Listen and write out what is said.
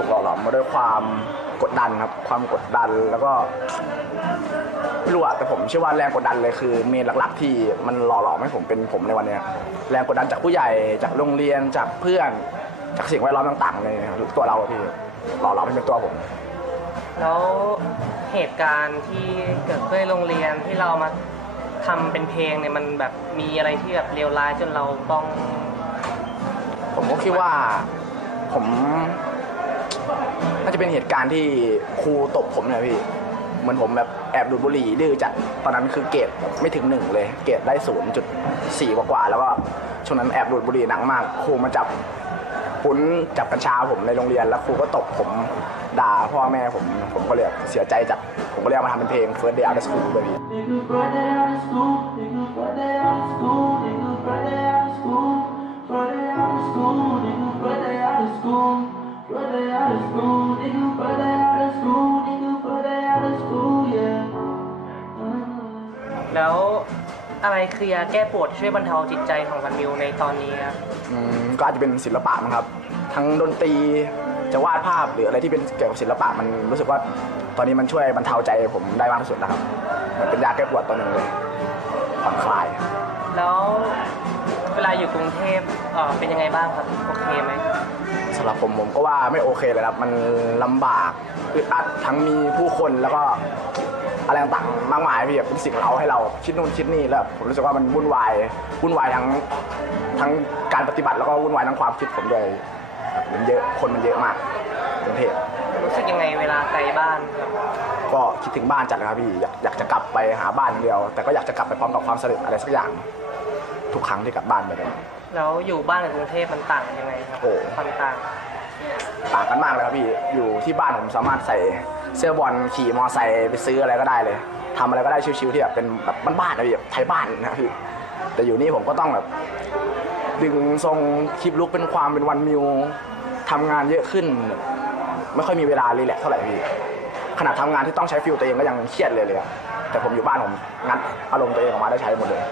ถูกหล่อหลอมมาด้วยความกดดันครับ ความกดดันแล้วก็ไม่รู้อะแต่ผมเชื่อว่าแรงกดดันเลยคือ เมนหลักๆที่มันหล่อหลอมให้ผมเป็นผมในวันเนี้ยแรงกดดันจากผู้ใหญ่จากโรงเรียนจากเพื่อน จากสิ่งแวดล้อมต่างๆเลยครับตัวเราอะพี่หล่อหลอมให้เป็นตัวผม แล้วเหตุการณ์ที่เกิดขึ้นในโรงเรียนที่เรามาทำเป็นเพลงเนี่ยมันแบบมีอะไรที่แบบเลวร้ายจนเราต้องผมก็คิดว่า ผม น่าจะเป็นเหตุการณ์ที่ครูตบผมเนี่ยพี่เหมือนผมแบบแอบดูดบุหรี่ดื้อจัดตอนนั้นคือเกรดไม่ถึงหนึ่งเลย เกรดได้ศูนย์จุดสี่กว่าๆแล้วก็ช่วงนั้นแอบดูดบุหรี่หนักมากครูมาจับปุ้นจับกัญชาผมในโรงเรียนแล้วครูก็ตบผมด่าพ่อแม่ผมผมก็เลยเสียใจจัดผมก็เลยเอามาทำเป็นเพลง First Day Out of School ด้วยพี่ Friday out of school, of school, nigga Friday out of school, Friday out of school, nigga Friday out of school, Friday out of school, nigga Friday out of school, nigga Friday out of school, yeah. แล้วอะไรคือยาแก้ปวดช่วยบรรเทาจิตใจของวันมิวในตอนนี้ครับอืมก็อาจจะเป็นศิลปะมั้งครับ ทั้งดนตรีจะวาดภาพหรืออะไรที่เป็นเกี่ยวกับศิลปะมันรู้สึกว่าตอนนี้มันช่วยบรรเทาใจผมได้มากที่สุดแล้วครับเหมือนเป็นยาแก้ปวดตัวหนึ่งเลยผ่อนคลาย แล้วเวลาอยู่กรุงเทพเอ่อเป็นยังไงบ้างครับ โอเคไหม สำหรับผมผมก็ว่าไม่โอเคเลยครับ มันลำบากอึดอัดทั้งมีผู้คนแล้วก็อะไรต่างๆมากมายพี่แบบเป็นสิ่งเราให้เราคิดนู่นคิดนี่แล้วผมรู้สึกว่ามันวุ่นวายวุ่นวายทั้งทั้งการปฏิบัติแล้วก็วุ่นวายทั้งความคิดผมด้วยแบบมันเยอะคนมันเยอะมากกรุงเทพรู้สึกยังไงเวลาไกลบ้านครับก็คิดถึงบ้านจัดเลยครับพี่อยากอยากจะกลับไปหาบ้านอย่างเดียว แต่ก็อยากจะกลับไปพร้อมกับความสำเร็จอะไรสักอย่าง ทุกครั้งที่กลับบ้านไปเลย แล้วอยู่บ้านกับกรุงเทพมันต่างยังไงครับโอ้ ความต่าง ต่างกันมากเลยครับพี่ อยู่ที่บ้านผมสามารถใส่เสื้อบอลขี่มอไซค์ไปซื้ออะไรก็ได้เลยทำอะไรก็ได้ชิวๆที่แบบเป็นแบบบ้านๆนะพี่แบบไทยบ้านนะพี่ แต่อยู่นี่ผมก็ต้องแบบ ดึงทรงคลิปลุกเป็นความเป็นวันมิวทำงานเยอะขึ้น ไม่ค่อยมีเวลารีแลกซ์เท่าไหร่พี่ ขนาดทำงานที่ต้องใช้ฟิลตัวเองก็ยังเครียดเลยเลยอะแต่ผมอยู่บ้านผมงัดอารมณ์ตัวเองออกมาได้ใช้หมดเลย